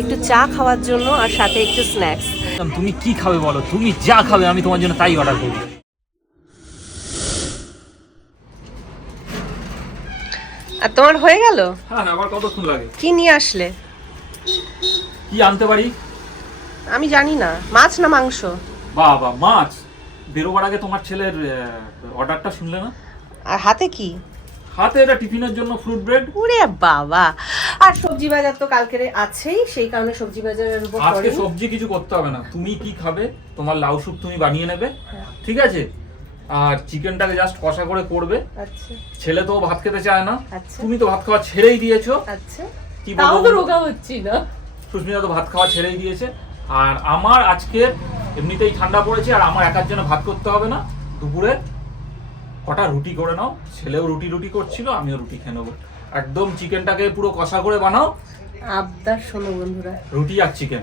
একটু চা খাওয়ার জন্য আর সাথে একটু স্ন্যাক্স। তুমি কি খাবে বলো, তুমি যা খাবে আমি তোমার জন্য তাই অর্ডার করব। আর তোমার হয়ে গেল? হ্যাঁ, আবার কতক্ষণ লাগে? কি নিয়ে আসলে? কি আনতে পারি আমি জানি না, মাছ না মাংস? বাবা, মাছ। বেরোবার আগে তোমার ছেলের অর্ডারটা শুনলে না? আর হাতে কি? হাতে এটা টিফিনের জন্য ফ্রুট ব্রেড। ওরে বাবা! আর সবজি বাজার তো কালকের আছেই, সেই কারণে সবজি বাজারের উপর আজকে সবজি কিছু করতে হবে না, তুমি কি খাবে তোমার লাউ স্যুপ তুমি বানিয়ে নেবে, ঠিক আছে? আর চিকেনটাকে জাস্ট কষা করে করবে। আচ্ছা। ছেলে তো ভাত খেতে চায় না, আচ্ছা। তুমি তো ভাত খাওয়া ছেড়েই দিয়েছো। আচ্ছা। কি তাও বলবো, তো রোগা হচ্ছি না। সুস্মিতা তো ভাত খাওয়া ছেড়েই দিয়েছে। আর আমার আজকে এমনিতেই ঠান্ডা পড়েছে, আর আমার একার জন্য ভাত করতে হবে না। দুপুরে কটা রুটি করে নাও, ছেলেও রুটি রুটি করছিল, আমিও রুটি খেয়ে নেবো। একদম চিকেনটাকে পুরো কষা করে বানাও। আবদার শোনো বন্ধুরা, রুটি আর chicken.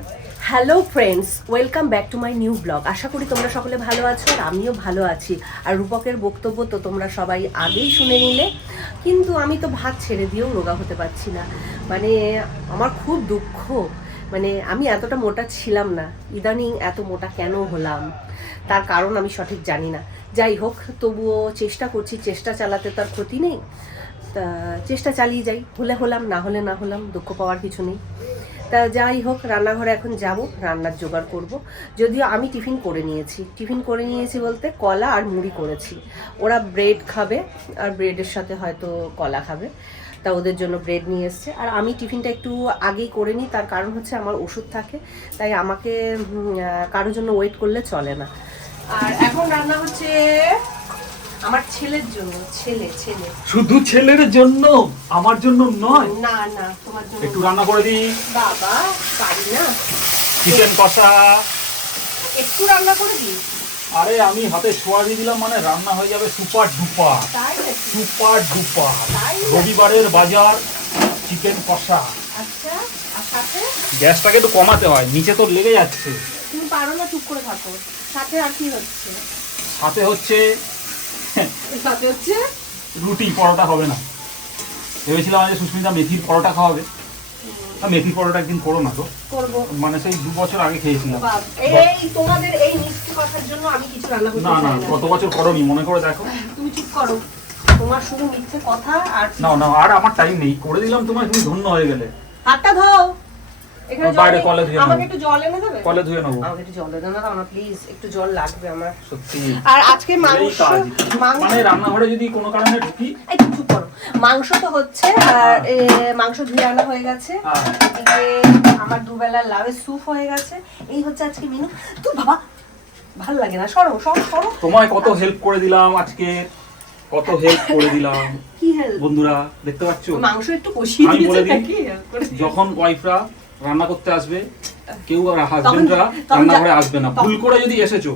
Hello friends, welcome back to my new blog. আশা করি তোমরা সকলে ভালো আছো আর আমিও ভালো আছি। আর রূপকের বক্তব্য তো তোমরা সবাই আগেই শুনে নিলে, কিন্তু আমি তো ভাত ছেড়ে দিয়েও রোগা হতে পারছি না। মানে আমার খুব দুঃখ, মানে আমি এতটা মোটা ছিলাম না, ইদানিং এত মোটা কেন হলাম তার কারণ আমি সঠিক জানি না। যাই হোক, তবুও চেষ্টা করছি, চেষ্টা চালাতে তার ক্ষতি নেই, তা চেষ্টা চালিয়ে যাই। হলে হলাম, না হলে না হলাম, দুঃখ পাওয়ার কিছু নেই। তা যাই হোক, রান্নাঘরে এখন যাব, রান্নার জোগাড় করব। যদিও আমি টিফিন করে নিয়েছি বলতে কলা আর মুড়ি করেছি। ওরা ব্রেড খাবে আর ব্রেডের সাথে হয়তো কলা খাবে, তা ওদের জন্য ব্রেড নিয়ে এসছে। আর আমি টিফিনটা একটু আগেই করে নিই, তার কারণ হচ্ছে আমার ওষুধ থাকে, তাই আমাকে কারোর জন্য ওয়েট করলে চলে না। আর এখন রান্না হচ্ছে আমার ছেলের জন্য। ছেলে শুধু ছেলের জন্য, আমার জন্য নয়? না না, তোমার জন্য। একটু রান্না করে দিই। বাবা, পারি না। চিকেন কষা একটু রান্না করে দিই। আরে আমি হাতে ছোঁয়া দিয়ে দিলাম মানে রান্না হয়ে যাবে সুপার ডুপার। তাই নাকি? Super duper. তাই নাকি? রবিবারের বাজার চিকেন কষা। আচ্ছা, আর সাথে? গ্যাসটাকে একটু কমাতে হয়, নিচে তো লেগে যাচ্ছে। তুমি পারো না, চুপ করে থাকো। সাথে আর কি হচ্ছে? সাথে হচ্ছে সাথে হচ্ছে রুটি, পরোটা হবে না। ভেবেছিলাম যে সুস্মিতা মেথির পরোটা খাওয়াবে। মেথির পরোটা একদিন করো না তো? করবো। মানে সেই 2 বছর আগে খেয়েছিলাম। এই তোমাদের এই মিষ্টি কথার জন্য আমি কিছু রান্না করতে না চাই না, না। কত বছর করোনি, মনে করে দেখো। তুমি চুপ করো, তোমার শুধু মিথ্যে কথা। আর না না, আর আমার টাইম নেই, করে দিলাম তোমার, তুমি ধন্য হয়ে গেলে। হাতটা ধোও। এখানে বাইরে জল কলে নেই? ধুয়ে নেবো। আমাকে একটু জল এনে দেবে? কলে ধুয়ে নেবো। আমাকে একটু জল এনে দাও না প্লিজ, একটু জল লাগবে আমার সত্যি। আর আজকে এই মাংস। কাজ। মানে রান্নাঘরে যদি কোনো কারণে ঢুকি। এই তুমি চুপ করো। মাংস তো হচ্ছে, আর মাংস ধুয়ে আনা হয়ে গেছে। এদিকে আমার দুবেলা লাউয়ের স্যুপ হয়ে গেছে। এই হচ্ছে আজকে মেনু। তুই বাবা, ভালো লাগে না, সরো সরো সরো। তোমায় কত হেল্প করে দিলাম আজকে, কত হেল্প করে দিলাম। কি হেল্প? বন্ধুরা দেখতে পাচ্ছ, মাংস একটু কষিয়ে আমি বলে দিয়েছে দিই, নাকি help করে দিয়েছে? যখন ওয়াইফরা রান্না করতে আসবে, কেউ আর হাজবেন্ডরা রান্নাঘরে আসবে না। ভুল করে যদি এসেছো,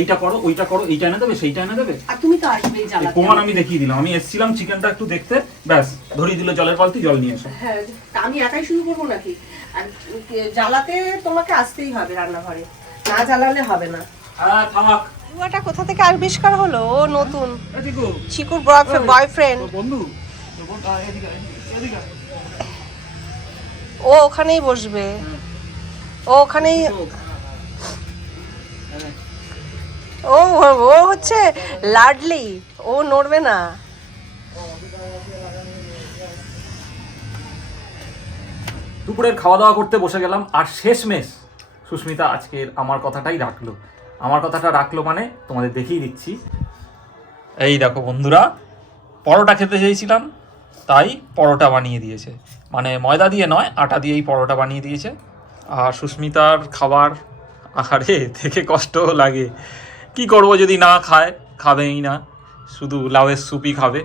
এইটা করো ওইটা করো, এইটা এনে দেবে সেইটা এনে দেবে, আর তুমি তো আসবেই জ্বালাতে। প্রমাণ আমি দেখিয়ে দিলাম। আমি এসেছিলাম চিকেনটা একটু দেখতে, ব্যাস ধরিয়ে দিল জলের বালতি, জল নিয়ে এসো। হ্যাঁ, তা আমি একাই শুরু করবো নাকি? আর জ্বালাতে তোমাকে আসতেই হবে রান্নাঘরে, না জ্বালালে হবে না। হ্যাঁ থামাক। বুয়াটা কোথা থেকে আবিষ্কার হলো? ও নতুন এদিকে চিকুর বয়ফ্রেন্ড। বন্ধু, ও ওখানেই বসবে, ও ওখানেই। ও ও হচ্ছে লাডলি, ও নড়বে না। দুপুরের খাওয়া দাওয়া করতে বসে গেলাম, আর শেষমেশ সুস্মিতা আজকের আমার কথাটাই রাখলো। আমার কথাটা রাখলো মানে তোমাদের দেখিয়ে দিচ্ছি। এই দেখো বন্ধুরা, পরোটা খেতে চেয়েছিলাম তাই পরোটা বানিয়ে দিয়েছে। মানে ময়দা দিয়ে নয়, আটা দিয়েই পরোটা বানিয়ে দিয়েছে। আর সুস্মিতার খাবার আহারে দেখে কষ্ট লাগে। কি করব, যদি না খায়, খাবেই না, শুধু লাউয়ের স্যুপই খাবে।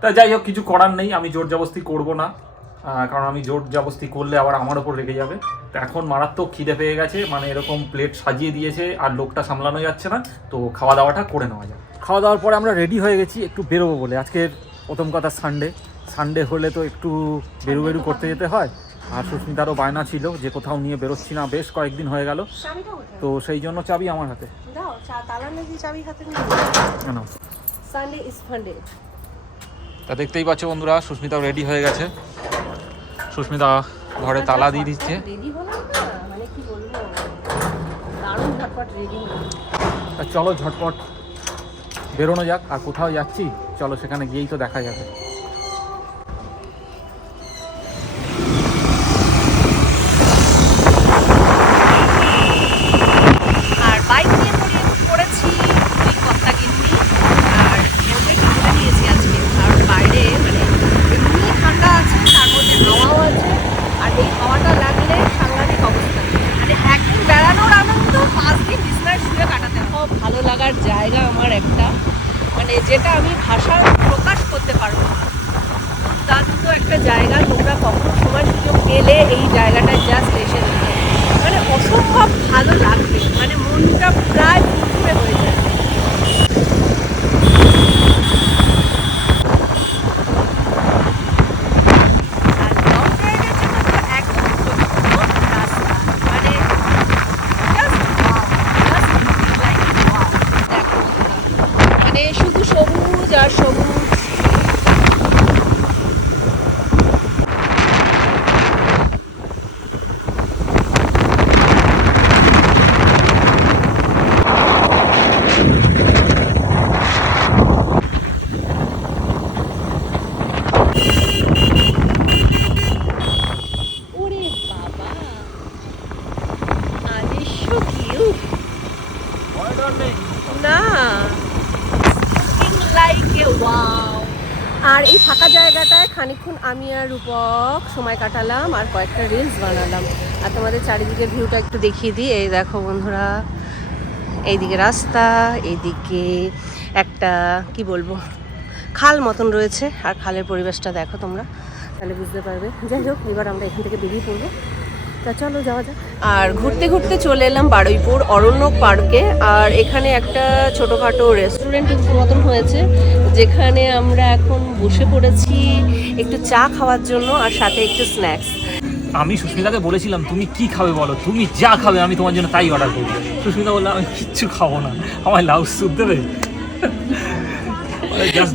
তা যাই হোক, কিছু করার নেই, আমি জোর জবরদস্তি করবো না, কারণ আমি জোর জবরদস্তি করলে আবার আমার ওপর রেগে যাবে। তো এখন মারাত্মক খিদে পেয়ে গেছে, মানে এরকম প্লেট সাজিয়ে দিয়েছে আর লোকটা সামলানো যাচ্ছে না, তো খাওয়া দাওয়াটা করে নেওয়া যায়। খাওয়া দাওয়ার পরে আমরা রেডি হয়ে গেছি একটু বেরোবো বলে। আজকের প্রথম কথা সানডে হলে তো একটু বেরু করতে যেতে হয়। আর সুস্মিতারও বায়না ছিল যে কোথাও নিয়ে বেরোচ্ছি না, বেশ কয়েকদিন হয়ে গেল, তো সেই জন্য চাবি আমার হাতে। দাও, তালা নাকি চাবি হাতে নিয়ে? কেন? সানডে ইজ ফান্ডে। তা দেখতেই পাচ্ছ বন্ধুরা, সুস্মিতাও রেডি হয়ে গেছে। সুস্মিতা ঘরে তালা দিয়ে দিচ্ছে। রেডি হলাম না, মানে কি বলবো, দারুণ ঝটপট রেডি হলাম। চলো ঝটপট বেরোনো যাক। আর কোথাও যাচ্ছি, চলো সেখানে গিয়েই তো দেখা যাবে। আর বাইক নিয়ে পড়েছি ওই কথা কিন্তু, আর ওকে ঠান্ডা নিয়েছি আজকে। কারণ বাইরে মানে এমনি ঠান্ডা আছে, তার মধ্যে হাওয়াও আছে, আর এই হাওয়াটা লাগলে সাংঘাতিক অবস্থা। মানে একদিন বেড়ানোর আনন্দ 5 দিন বিছনায় শুয়ে কাটাতে খুব ভালো লাগার জায়গা আমার একটা, মানে যেটা আমি ভাষায় প্রকাশ করতে পারবো না। দুর্দান্ত একটা জায়গা, তোমরা কখনো সময় সুযোগ পেলে এই জায়গাটায় জাস্ট এসে দেখো, মানে অসম্ভব ভালো লাগবে, মানে মনটা প্রায় ফুরফুরে হয়ে যায়। আর লং ড্রাইভের জন্য তো একদম উপযুক্ত রাস্তা, মানে just wow, just like wow। দেখো বন্ধুরা, মানে শুধু সবুজ আর সবুজ। ওরে বাবা, আদেশ কিউ না, লাইক এ ওয়াও। আর এই ফাঁকা জায়গাটায় খানিকক্ষণ আমি আর রূপক সময় কাটালাম আর কয়েকটা রিলস বানালাম। আর তোমাদের চারিদিকের ভিউটা একটু দেখিয়ে দিই। এই দেখো বন্ধুরা, এইদিকে রাস্তা, এইদিকে একটা কি বলবো খাল মতন রয়েছে, আর খালের পরিবেশটা দেখো তোমরা, তাহলে বুঝতে পারবে। যাই হোক, এবার আমরা এখান থেকে বেরিয়ে পড়বো, তা চলো যাওয়া যাক। আর ঘুরতে ঘুরতে চলে এলাম বারুইপুর অরণ্যক পার্কে। আর এখানে একটা ছোটোখাটো রেস্টুরেন্ট মতন হয়েছে, যেখানে আমরা এখন বসে পড়েছি একটু চা খাওয়ার জন্য, আর সাথে একটু স্ন্যাক্স। আমি সুস্মিতাকে বলেছিলাম তুমি কি খাবে বলো, তুমি যা খাবে আমি তোমার জন্য তাই অর্ডার করবো। সুস্মিতা বললাম আমি কিচ্ছু খাবো না, আমার লাউ স্যুপ দেবে।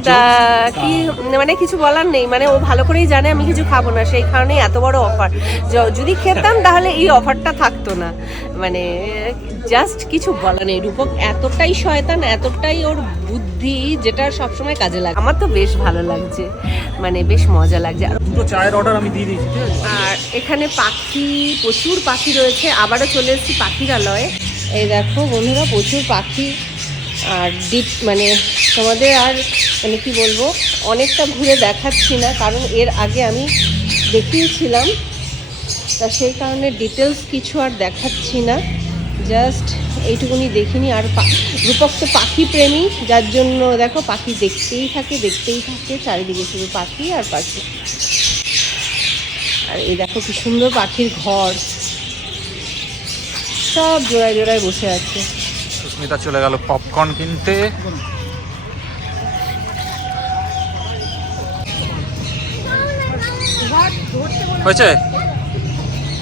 তা কি মানে কিছু বলার নেই, মানে ও ভালো করেই জানে আমি কিছু খাবো না, সেই কারণেই এত বড় অফার। যদি খেতাম তাহলে এই অফারটা থাকতো না, মানে জাস্ট কিছু বলার নেই। রূপক এতটাই শয়তান, এতটাই ওর বুদ্ধি, যেটা সবসময় কাজে লাগে। আমার তো বেশ ভালো লাগছে, মানে বেশ মজা লাগছে। আর দুটো চায়ের অর্ডার আমি দিয়ে দিয়েছি। আর এখানে পাখি, প্রচুর পাখি রয়েছে। আবারও চলে এসেছি পাখিরালয়ে। এই দেখো বন্ধুরা, প্রচুর পাখি। আর মানে তোমাদের আর মানে কি বলবো, অনেকটা ঘুরে দেখাচ্ছি না, কারণ এর আগে আমি দেখিয়েছিলাম, তা সেই কারণে ডিটেলস কিছু আর দেখাচ্ছি না, জাস্ট এইটুকুনি দেখিনি। আর রূপক তো পাখি প্রেমী, যার জন্য দেখো পাখি দেখতেই থাকে চারিদিকে শুধু পাখি আর পাখি। আর এই দেখো কি সুন্দর পাখির ঘর, সব জোড়ায় জোড়ায় বসে আছে। সুস্মিতা চলে গেল পপকর্ন কিনতে। হয়েছে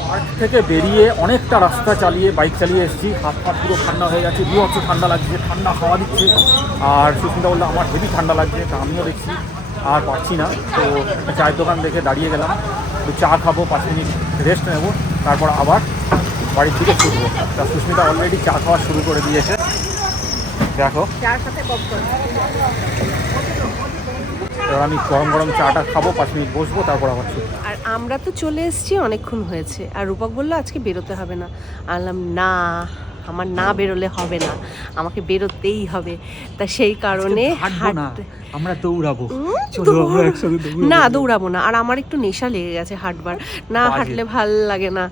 পার্ক থেকে বেরিয়ে অনেকটা রাস্তা চালিয়ে বাইক চালিয়ে এসেছি, হাত পা পুরো ঠান্ডা হয়ে গেছে, হচ্ছে ঠান্ডা লাগছে, ঠান্ডা হাওয়া দিচ্ছে। আর সুস্মিতা বললো আমার হেভি ঠান্ডা লাগছে, তা আমিও দেখছি আর পারছি না। তো একটা চায়ের দোকান দেখে দাঁড়িয়ে গেলাম, একটু চা খাবো, 5 মিনিট রেস্ট নেবো, তারপর আবার বাড়ির দিকে ছুটবো। তা সুস্মিতা অলরেডি চা খাওয়া শুরু করে দিয়েছে, দেখো। এবার আমি গরম গরম চাটা খাবো, 5 মিনিট বসবো, তারপর আবার ছুটবো। আর আমরা তো চলে এসেছি, অনেকক্ষণ হয়েছে। আর রূপক বললো আজকে বেরোতে হবে না। আনলাম না, আমার না বেরোলে হবে না, আমাকে বেরোতেই হবে। তা সেই কারণে আমরা দৌড়াবো, না দৌড়াবো না। আর আমার একটু নেশা লেগে গেছে হাঁটবার, না হাঁটলে ভাল লাগে না।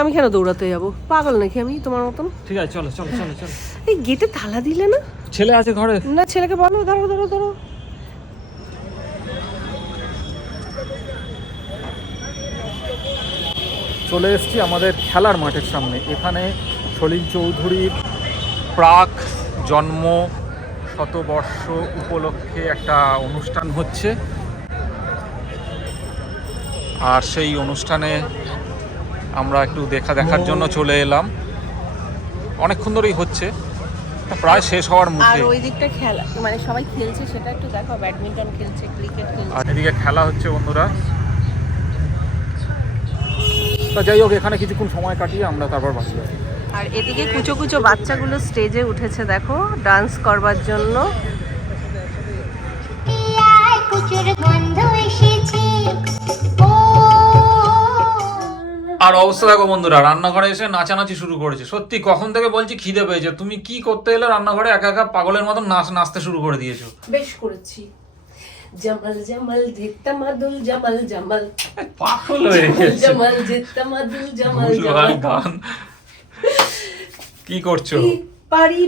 আমি কেন দৌড়াতে যাবো, পাগল নাকি আমি তোমার মতন? ঠিক আছে চলো চলো চলো চলো। এই গেটে তালা দিলে না? ছেলে আছে ঘরে? না, ছেলেকে বলো ধরো ধরো ধরো। চলে এসেছি আমাদের খেলার মাঠের সামনে। এখানে সলিল চৌধুরীর প্রাক জন্ম শতবর্ষ উপলক্ষে একটা অনুষ্ঠান হচ্ছে, আর সেই অনুষ্ঠানে আমরা একটু দেখার জন্য চলে এলাম। অনেকক্ষণ ধরেই হচ্ছে, প্রায় শেষ হওয়ার মুখে। আর ওই দিকটা খেলা, মানে সবাই খেলছে, সেটা একটু দেখো। ব্যাডমিন্টন খেলছে, ক্রিকেট খেলছে, আর এদিকে খেলা হচ্ছে বন্ধুরা। তা যাই হোক, এখানে কিছুক্ষণ সময় কাটিয়ে আমরা তারপর বাসে যাবো। আর এদিকে কুচো কুচো বাচ্চাগুলো স্টেজে উঠেছে দেখো ডান্স করবার জন্য। আর অবস্থা দেখো বন্ধুরা, রান্নাঘরে এসে নাচানাচি শুরু করেছে। সত্যি কখন থেকে বলছি খিদে পেয়েছে, তুমি কি করতে এলে রান্নাঘরে একা একা পাগলের মতন নাচতে শুরু করে দিয়েছো। বেশ করেছি। জামাল জামাল জিত্তা মাদুল জামাল জামাল, পাগল হয়ে গেছে। জামাল জিত্তা মাদুল জামাল ভুলভাল জামাল। গান। কি করছো? পারি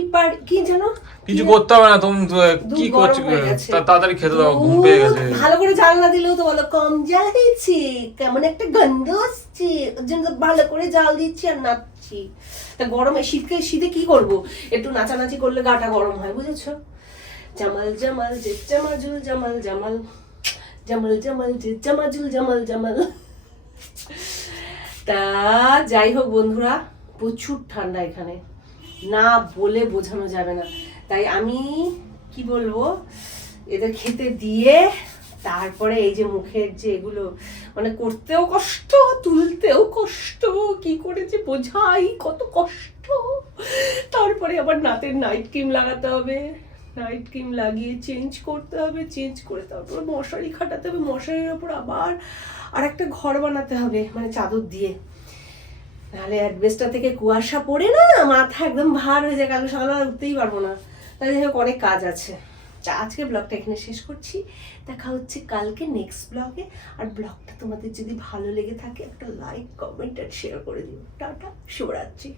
কি জানো, কিছু করতে হবে না, তুমি কি দুধ করছো? গরম হয়ে গেছে। তাড়াতাড়ি খেতে দাও, ঘুম পেয়ে গেছে। ভালো করে জাল না দিলেও তো বলো কম জাল দিয়েছি, কেমন একটা গন্ধ আসছে, ওর জন্য তো ভালো করে জাল দিচ্ছি আর নাচছি। তা গরমে শীতে কি করব, একটু নাচানাচি করলে গাটা গরম হয়, বুঝেছো? জামাল জামাল যে জামাজুল জামাল জামাল, জামাল জামাল যে জামাজুল জামাল জামাল। তা যাই হোক বন্ধুরা, প্রচুর ঠান্ডা এখানে, না বলে বোঝানো যাবে না। তাই আমি কি বলবো, এদের খেতে দিয়ে তারপরে এই যে মুখের যে এগুলো মানে করতেও কষ্ট, তুলতেও কষ্ট, কি করে যে বোঝাই কত কষ্ট। তারপরে আবার নাতের নাইট ক্রিম লাগাতে হবে, নাইট ক্রিম লাগিয়ে চেঞ্জ করতে হবে, চেঞ্জ করে তারপর মশারি খাটাতে হবে, মশারির ওপর আবার আর একটা ঘর বানাতে হবে মানে চাদর দিয়ে, নাহলে অ্যাডভেস্টার থেকে কুয়াশা পড়ে না মাথা একদম ভার হয়ে যায়, কালকে সকালবেলা উঠতেই পারবো না। তাই যাই হোক অনেক কাজ আছে। তা আজকে ব্লগটা এখানে শেষ করছি, দেখা হচ্ছে কালকে নেক্সট ব্লগে। আর ব্লগটা তোমাদের যদি ভালো লেগে থাকে একটা লাইক কমেন্ট আর শেয়ার করে দিও। টাটা, শুভরাত্রি।